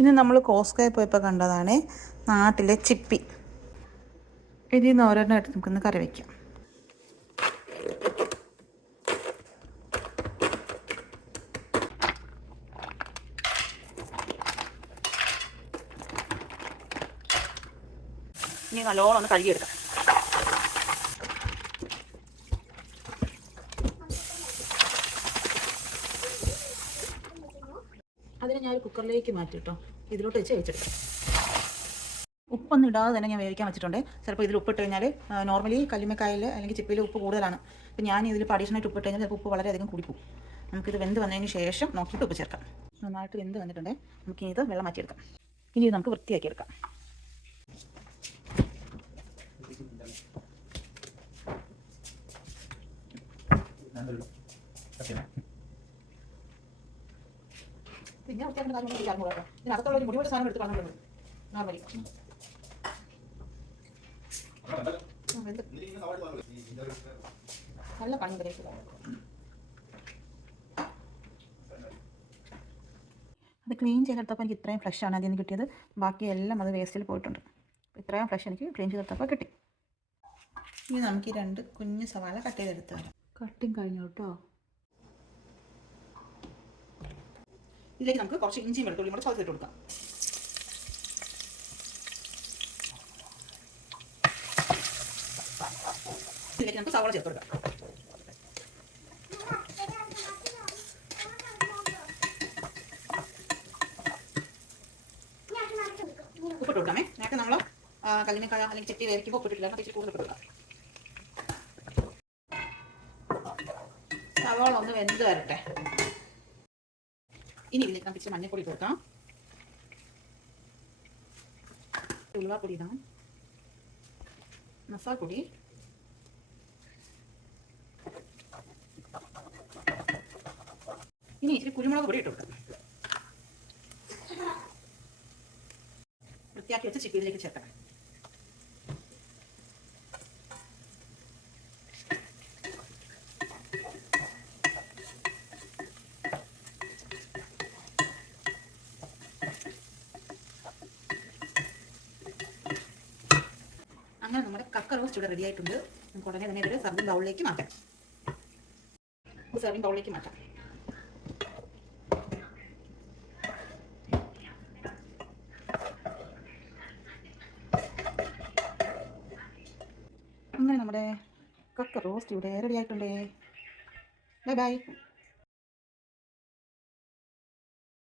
ഇനി നമ്മൾ കോസ്കോയിൽ പോയപ്പോൾ കണ്ടതാണ് നാട്ടിലെ ചിപ്പി. ഇതിൽ നിന്ന് ഓരോന്നും എടുത്ത് നമുക്കൊന്ന് കറി വയ്ക്കാം. ഇനി നല്ലോണം ഒന്ന് കഴുകിയെടുക്കാം. അതിനെ ഞാൻ ഒരു കുക്കറിലേക്ക് മാറ്റി കേട്ടോ, ഇതിലോട്ട് വെച്ച് വേവിച്ചെടുക്കാം. ഉപ്പൊന്നും ഇടാതെ തന്നെ ഞാൻ വേവിക്കാൻ വെച്ചിട്ടുണ്ട്. ചിലപ്പോൾ ഇതിൽ ഉപ്പിട്ട് കഴിഞ്ഞാൽ നോർമലി കല്ലുമ്മക്കായയിൽ അല്ലെങ്കിൽ ചിപ്പിയിൽ ഉപ്പ് കൂടുതലാണ്. അപ്പോൾ ഞാൻ ഇതിൽ അഡീഷണലായിട്ട് ഉപ്പിട്ട് കഴിഞ്ഞാൽ ചിലപ്പോൾ ഉപ്പ് വളരെയധികം കൂടിപ്പോകും. നമുക്കിത് വെന്ത് വന്നതിന് ശേഷം നോക്കിയിട്ട് ഉപ്പ് ചേർക്കാം. നന്നായിട്ട് വെന്ത് വന്നിട്ടുണ്ട്. നമുക്കിനി ഇത് വെള്ളം മാറ്റിയെടുക്കാം. ഇനി ഇത് നമുക്ക് വൃത്തിയാക്കിയെടുക്കാം. പിന്നെ വൃത്തിയാക്കേണ്ട കാര്യങ്ങളൊന്നും അറിഞ്ഞു കേട്ടോ. ഇതിനകത്തുള്ള ഒരു മുടിയുടെ സാധനം എടുത്ത് കളഞ്ഞിട്ടുണ്ട് നോർമലി. നല്ല പണി ഉപദേശിക്കുക. അത് ക്ലീൻ ചെയ്തെടുത്തപ്പോൾ എനിക്ക് ഇത്രയും ഫ്രഷാണ് അതിൽ നിന്ന് കിട്ടിയത്. ബാക്കിയെല്ലാം അത് വേസ്റ്റിൽ പോയിട്ടുണ്ട്. ഇത്രയും ഫ്രഷ് എനിക്ക് ക്ലീൻ ചെയ്തെടുത്തപ്പോൾ കിട്ടി. ഇനി നമുക്ക് ഈ 2 കുഞ്ഞ് സവാള കട്ട് ചെയ്തെടുത്ത് വരാം. കട്ടിങ് കഴിഞ്ഞു കേട്ടോ. ഇതിലേക്ക് നമുക്ക് കുറച്ച് ഇഞ്ചിയും വെളുത്തുള്ളിയും കൂടെ ചതച്ചിട്ട് കൊടുക്കാം. ഇതിലേക്ക് നമുക്ക് സവാള ചേർത്ത് കൊടുക്കാം. ഉപ്പിട്ട് കൊടുക്കാമേ. നേരത്തെ നമ്മൾ കല്ലുമ്മക്കായ അല്ലെങ്കിൽ ചിട്ടി വേവിക്കുമ്പോൾ ഉപ്പിട്ടിട്ടില്ല, ഇച്ചിരി കൂടുതൽ ഇട്ട് കൊടുക്കാം. സവാള ഒന്ന് വെന്ത് വരട്ടെ. ഇനി ഇതിലേക്ക് നമുക്ക് ഇച്ചിരി മഞ്ഞൾപ്പൊടി ഇട്ട് കൊടുക്കാം. ഉലുവാപ്പൊടി ഇടാം. മസാലപ്പൊടി, ഇനി ഇച്ചിരി കുരുമുളക് പൊടി ഇട്ട് കൊടുക്കാം. വൃത്തിയാക്കി വെച്ച് ചിപ്പിയിലേക്ക് ചേർക്കണം. അങ്ങനെ നമ്മുടെ കക്ക റോസ്റ്റ് ഇവിടെ റെഡി ആയിട്ടുണ്ട്. നമുക്ക് ഉടനെ തന്നെ ഇതൊരു സർവിംഗ് ബൗളിലേക്ക് മാറ്റാം. അങ്ങനെ നമ്മുടെ കക്ക റോസ്റ്റ് ഇവിടെ റെഡി ആയിട്ടുണ്ട്. Bye bye.